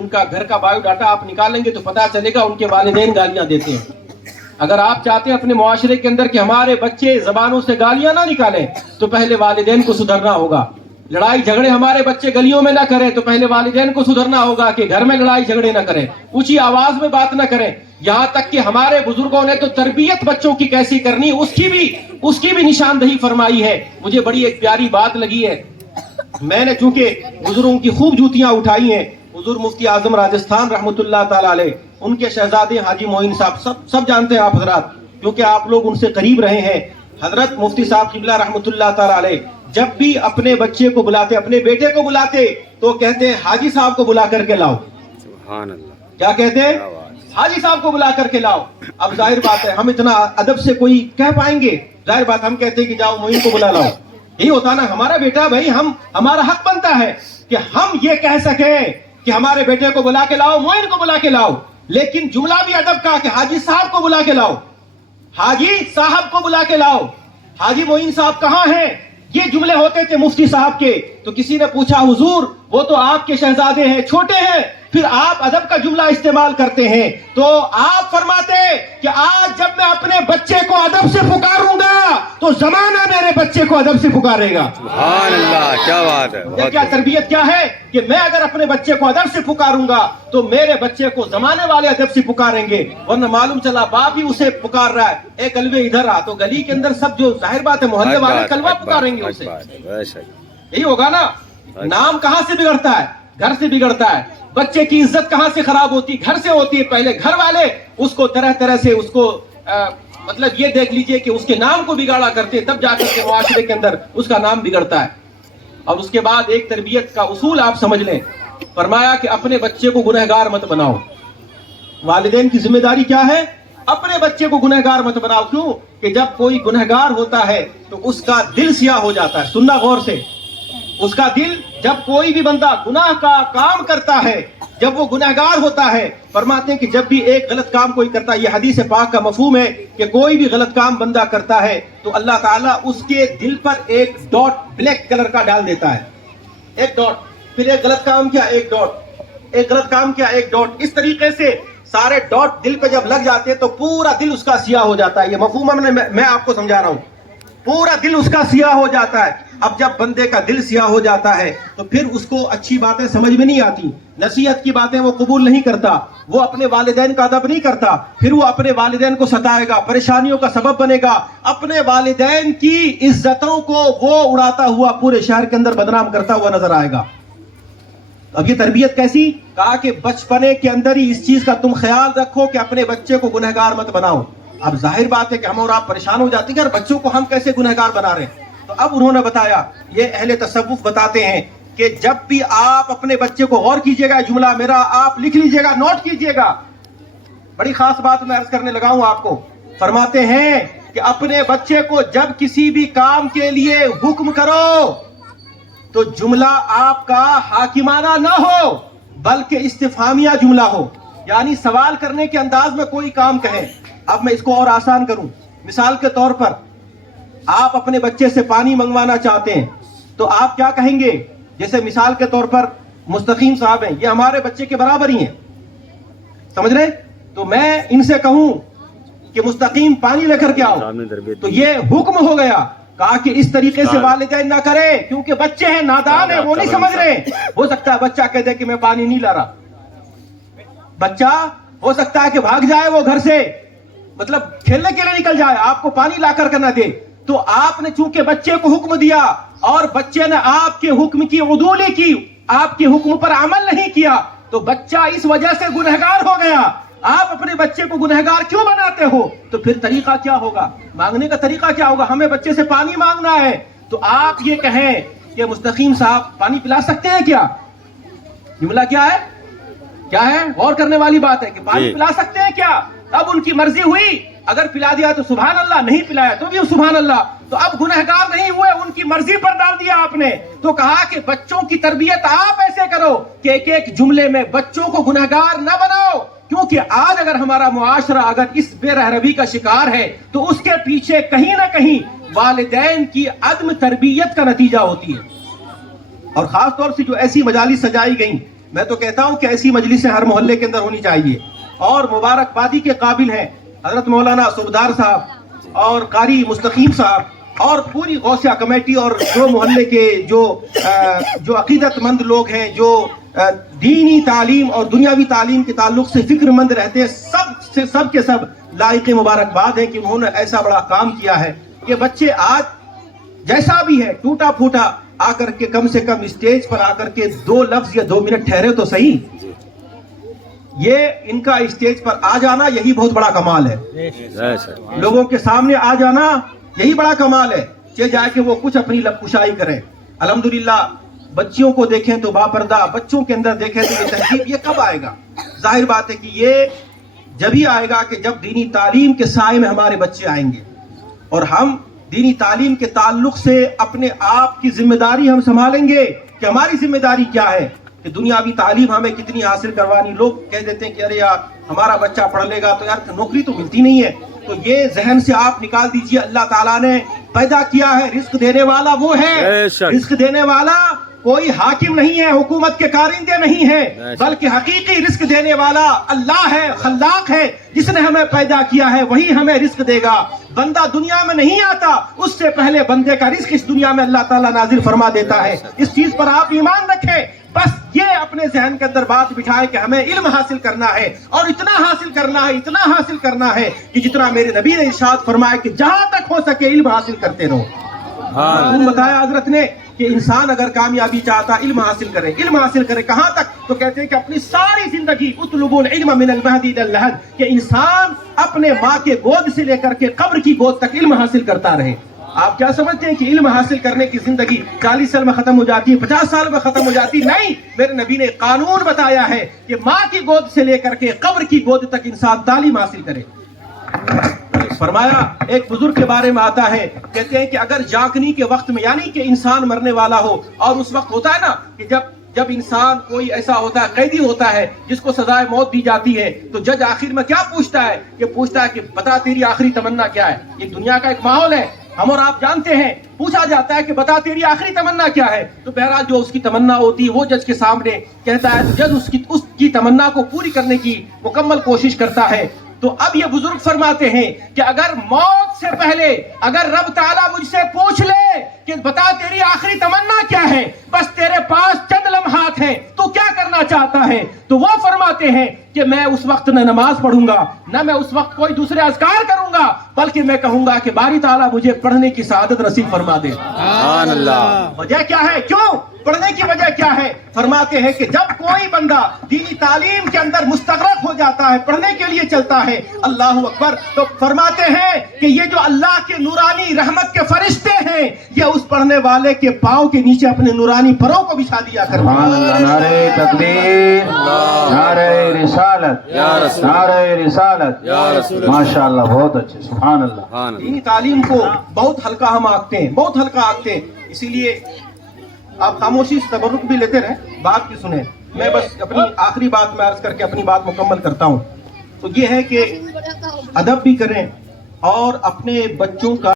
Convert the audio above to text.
ان کا گھر کا بایو ڈاٹا آپ نکالیں گے تو پتہ چلے گا ان کے والدین گالیاں دیتے ہیں. اگر آپ چاہتے ہیں اپنے معاشرے کے اندر کہ ہمارے بچے زبانوں سے گالیاں نہ نکالیں تو پہلے والدین کو سدھرنا ہوگا. لڑائی جھگڑے ہمارے بچے گلیوں میں نہ کریں تو پہلے والدین کو سدھرنا ہوگا کہ گھر میں لڑائی جھگڑے نہ کریں, اونچی آواز میں بات نہ کریں. یہاں تک کہ ہمارے بزرگوں نے تو تربیت بچوں کی کیسی کرنی اس کی بھی نشاندہی فرمائی ہے. مجھے بڑی ایک پیاری بات لگی ہے. میں نے چونکہ بزرگوں کی خوب جوتیاں اٹھائی ہیں, حضور مفتی اعظم راجستھان رحمۃ اللہ تعالی علیہ, ان کے شہزادے حاجی معین صاحب سب جانتے ہیں آپ حضرات کیونکہ آپ لوگ ان سے قریب رہے ہیں. حضرت مفتی صاحب قبلہ رحمۃ اللہ تعالی علیہ جب بھی اپنے بچے کو بلاتے, اپنے بیٹے کو بلاتے تو کہتے ہیں حاجی صاحب کو بلا کر کے لاؤ. سبحان اللہ. کیا کہتے ہیں؟ حاجی صاحب کو بلا کر کے لاؤ. اب ظاہر بات ہے ہم اتنا ادب سے کوئی کہہ پائیں گے؟ ظاہر بات ہم کہتے ہیں کہ جاؤ معین کو بلا لاؤ. یہی ہوتا نا ہمارا بیٹا, بھائی ہمارا حق بنتا ہے کہ ہم یہ کہہ سکیں کہ ہمارے بیٹے کو بلا کے لاؤ, معین کو بلا کے لاؤ. لیکن جملہ بھی ادب کا کہ حاجی صاحب کو بلا کے لاؤ, حاجی صاحب کو بلا کے لاؤ. حاجی معین صاحب کہاں ہیں؟ یہ جملے ہوتے تھے مفتی صاحب کے. تو کسی نے پوچھا حضور وہ تو آپ کے شہزادے ہیں, چھوٹے ہیں, پھر آپ ادب کا جملہ استعمال کرتے ہیں. تو آپ فرماتے کہ آج جب میں اپنے بچے کو ادب سے پکاروں گا تو زمانہ میرے بچے کو ادب سے پکارے گا. سبحان اللہ, کیا بات ہے. یہ کیا تربیت کیا ہے کہ میں اگر اپنے بچے کو ادب سے پکاروں گا تو میرے بچے کو زمانے والے ادب سے پکاریں گے. ورنہ معلوم چلا باپ ہی اسے پکار رہا ہے, اے کلوے ادھر آ, تو گلی کے اندر سب جو ظاہر بات ہے محلے والے کلوہ پکاریں گے اسے. یہی ہوگا نا. نام کہاں سے بگڑتا ہے؟ گھر سے بگڑتا ہے. بچے کی عزت کہاں سے خراب ہوتی ہے؟ گھر سے ہوتی ہے. پہلے گھر والے اس کو طرح طرح سے اس کو مطلب یہ دیکھ لیجئے کہ اس کے نام کو بگاڑا کرتے ہیں, تب جا کر کے معاشرے کے اندر اس کا نام بگڑتا ہے. اور اس کے بعد ایک تربیت کا اصول آپ سمجھ لیں, فرمایا کہ اپنے بچے کو گنہگار مت بناؤ. والدین کی ذمہ داری کیا ہے؟ اپنے بچے کو گنہگار مت بناؤ. کیوں کہ جب کوئی گنہگار ہوتا ہے تو اس کا دل سیاہ ہو جاتا ہے. سننا غور سے, اس کا دل, جب کوئی بھی بندہ گناہ کا کام کرتا ہے, جب وہ گنہگار ہوتا ہے, فرماتے ہیں کہ جب بھی ایک غلط کام کوئی کرتا ہے, یہ حدیث پاک کا مفہوم ہے کہ کوئی بھی غلط کام بندہ کرتا ہے تو اللہ تعالیٰ اس کے دل پر ایک ڈاٹ بلیک کلر کا ڈال دیتا ہے. ایک ڈاٹ, پھر ایک غلط کام کیا, ایک ڈاٹ, ایک غلط کام کیا, ایک ڈاٹ. اس طریقے سے سارے ڈاٹ دل پہ جب لگ جاتے ہیں تو پورا دل اس کا سیاہ ہو جاتا ہے. یہ مفہوم میں آپ کو سمجھا رہا ہوں. پورا دل اس کا سیاہ ہو جاتا ہے. اب جب بندے کا دل سیاہ ہو جاتا ہے تو پھر اس کو اچھی باتیں سمجھ میں نہیں آتی, نصیحت کی باتیں وہ قبول نہیں کرتا, وہ اپنے والدین کا ادب نہیں کرتا, پھر وہ اپنے والدین کو ستائے گا, پریشانیوں کا سبب بنے گا, اپنے والدین کی عزتوں کو وہ اڑاتا ہوا پورے شہر کے اندر بدنام کرتا ہوا نظر آئے گا. اب یہ تربیت کیسی؟ کہا کہ بچپنے کے اندر ہی اس چیز کا تم خیال رکھو کہ اپنے بچے کو گنہگار مت بناؤ. اب ظاہر بات ہے کہ ہم اور آپ پریشان ہو جاتے ہیں کہ بچوں کو ہم کیسے گنہگار بنا رہے ہیں. تو اب انہوں نے بتایا, یہ اہل تصوف بتاتے ہیں کہ جب بھی آپ اپنے بچے کو, غور کیجئے گا, جملہ میرا آپ لکھ لیجئے گا, نوٹ کیجئے گا, بڑی خاص بات میں عرض کرنے لگا ہوں آپ کو. فرماتے ہیں کہ اپنے بچے کو جب کسی بھی کام کے لیے حکم کرو تو جملہ آپ کا حاکمانہ نہ ہو بلکہ استفہامیہ جملہ ہو, یعنی سوال کرنے کے انداز میں کوئی کام کہیں. اب میں اس کو اور آسان کروں. مثال کے طور پر آپ اپنے بچے سے پانی منگوانا چاہتے ہیں تو آپ کیا کہیں گے؟ جیسے مثال کے طور پر مستقیم صاحب ہیں, یہ ہمارے بچے کے برابر ہی ہیں, سمجھ رہے؟ تو میں ان سے کہوں کہ مستقیم پانی لے کر کے آؤ تو یہ حکم ہو گیا. کہا کہ اس طریقے سے والدین نہ کرے کیونکہ بچے ہیں, نادان ہیں, وہ نہیں سمجھ رہے. ہو سکتا ہے بچہ کہہ دے کہ میں پانی نہیں لا رہا, بچہ ہو سکتا ہے کہ بھاگ جائے وہ گھر سے, مطلب کھیلنے کے لیے نکل جائے, آپ کو پانی لا کر نہ دے. تو آپ نے چونکہ بچے کو حکم دیا اور بچے نے آپ کے حکم کی عدولی کی, آپ کے حکم پر عمل نہیں کیا, تو بچہ اس وجہ سے گنہگار ہو گیا. آپ اپنے بچے کو گنہگار کیوں بناتے ہو؟ تو پھر طریقہ کیا ہوگا, مانگنے کا طریقہ کیا ہوگا؟ ہمیں بچے سے پانی مانگنا ہے تو آپ یہ کہیں کہ مستقیم صاحب پانی پلا سکتے ہیں کیا؟ جملہ کیا ہے, کیا ہے؟ غور کرنے والی بات ہے کہ پانی پلا سکتے ہیں کیا؟ اب ان کی مرضی ہوئی, اگر پلا دیا تو سبحان اللہ, نہیں پلایا تو بھی سبحان اللہ. تو اب گنہگار نہیں ہوئے, ان کی مرضی پر ڈال دیا آپ نے. تو کہا کہ بچوں کی تربیت آپ ایسے کرو کہ ایک ایک جملے میں بچوں کو گنہگار نہ بناؤ, کیونکہ آج اگر ہمارا معاشرہ اگر اس بے رہروی کا شکار ہے تو اس کے پیچھے کہیں نہ کہیں والدین کی عدم تربیت کا نتیجہ ہوتی ہے. اور خاص طور سے جو ایسی مجالس سجائی گئیں میں تو کہتا ہوں کہ ایسی مجلسیں ہر محلے کے اندر ہونی چاہیے، اور مبارکبادی کے قابل ہیں حضرت مولانا صوبدار صاحب اور قاری مستقیم صاحب اور پوری غوثیہ کمیٹی، اور جو محلے کے جو عقیدت مند لوگ ہیں، جو دینی تعلیم اور دنیاوی تعلیم کے تعلق سے فکر مند رہتے ہیں، سب کے سب لائق مبارکباد ہیں کہ انہوں نے ایسا بڑا کام کیا ہے کہ بچے آج جیسا بھی ہے ٹوٹا پھوٹا آ کر کے کم سے کم اسٹیج پر آ کر کے 2 لفظ یا 2 منٹ ٹھہرے تو صحیح. یہ ان کا اسٹیج پر آ جانا یہی بہت بڑا کمال ہے. لوگوں کے سامنے آ جانا یہی بڑا کمال ہے. چاہے جائے کہ وہ کچھ اپنی لب کشائی کریں. الحمدللہ بچیوں کو دیکھیں تو باپردہ، بچوں کے اندر دیکھیں تو یہ تہذیب، یہ کب آئے گا؟ ظاہر بات ہے کہ یہ جبھی آئے گا کہ جب دینی تعلیم کے سائے میں ہمارے بچے آئیں گے، اور ہم دینی تعلیم کے تعلق سے اپنے آپ کی ذمہ داری ہم سنبھالیں گے کہ ہماری ذمہ داری کیا ہے، کہ دنیاوی تعلیم ہمیں کتنی حاصل کروانی. لوگ کہہ دیتے ہیں کہ ارے یار ہمارا بچہ پڑھ لے گا تو یار نوکری تو ملتی نہیں ہے. تو یہ ذہن سے آپ نکال دیجئے، اللہ تعالیٰ نے پیدا کیا ہے، رزق دینے والا وہ ہے. رزق دینے والا کوئی حاکم نہیں ہے، حکومت کے کارندے نہیں ہیں، بلکہ حقیقی رزق دینے والا اللہ ہے، خلاق ہے. جس نے ہمیں پیدا کیا ہے وہی ہمیں رزق دے گا. بندہ دنیا میں نہیں آتا، اس سے پہلے بندے کا رزق اس دنیا میں اللہ تعالیٰ نازل فرما دیتا ہے. اس چیز پر آپ ایمان رکھیں. بس یہ اپنے ذہن کے اندر بات بٹھائے کہ ہمیں علم حاصل کرنا ہے، اور اتنا حاصل کرنا ہے، اتنا حاصل کرنا ہے کہ جتنا میرے نبی نے ارشاد فرمایا کہ جہاں تک ہو سکے علم حاصل کرتے رہو. بتایا حضرت نے کہ انسان اگر کامیابی چاہتا علم حاصل کرے. علم حاصل کرے کہاں تک؟ تو کہتے ہیں کہ اپنی ساری زندگی اطلبوا العلم من المہد الى اللحد، کہ انسان اپنے ماں کے گود سے لے کر کے قبر کی گود تک علم حاصل کرتا رہے. آپ کیا سمجھتے ہیں کہ علم حاصل کرنے کی زندگی 40 سال میں ختم ہو جاتی ہے، 50 سال میں ختم ہو جاتی؟ نہیں، میرے نبی نے قانون بتایا ہے کہ ماں کی گود سے لے کر کے قبر کی گود تک انسان تعلیم حاصل کرے. فرمایا ایک بزرگ کے بارے میں آتا ہے، کہتے ہیں کہ اگر جاگنی کے وقت میں، یعنی کہ انسان مرنے والا ہو، اور اس وقت ہوتا ہے نا کہ جب انسان کوئی ایسا ہوتا ہے، قیدی ہوتا ہے جس کو سزائے موت دی جاتی ہے، تو جج آخر میں کیا پوچھتا ہے کہ بتا تیری آخری تمنا کیا ہے. یہ دنیا کا ایک ماحول ہے، ہم اور آپ جانتے ہیں. پوچھا جاتا ہے کہ بتا تیری آخری تمنا کیا ہے، تو بہرحال جو اس کی تمنا ہوتی ہے وہ جج کے سامنے کہتا ہے، تو جج اس کی تمنا کو پوری کرنے کی مکمل کوشش کرتا ہے. تو اب یہ بزرگ فرماتے ہیں کہ اگر موت سے پہلے اگر رب تعالیٰ مجھ سے پوچھ لے کہ بتا تیری آخری تمنا کیا ہے، بس تیرے پاس چند لمحات ہیں، تو کیا کرنا چاہتا ہے؟ تو وہ فرماتے ہیں کہ میں اس وقت نہ نماز پڑھوں گا، نہ میں اس وقت کوئی دوسرے اذکار کروں گا، بلکہ میں کہوں گا کہ باری تعالیٰ مجھے پڑھنے کی سعادت نصیب فرما دے. سبحان اللہ. وجہ کیا ہے؟ کیوں پڑھنے کی وجہ کیا ہے؟ فرماتے ہیں کہ جب کوئی بندہ دینی تعلیم کے اندر مستغرق ہو جاتا ہے، پڑھنے کے لیے چلتا ہے، اللہ اکبر، تو فرماتے ہیں کہ یہ جو اللہ کے نورانی رحمت کے فرشتے ہیں، یہ اس پڑھنے والے کے پاؤں کے نیچے اپنے نورانی پروں کو بچھا دیا کرتے ہیں. سبحان اللہ. نعرہ تکبیر، نعرہ رسالت، نعرہ رسالت. ماشاءاللہ، بہت اچھے. سبحان اللہ. دینی تعلیم کو بہت ہلکا ہم آنکھتے ہیں، بہت ہلکا آنکھتے ہیں. اسی لیے آپ خاموشی سے تبرک بھی لیتے رہیں، بات بھی سنیں. میں بس اپنی آخری بات میں عرض کر کے اپنی بات مکمل کرتا ہوں. تو یہ ہے کہ ادب بھی کریں اور اپنے بچوں کا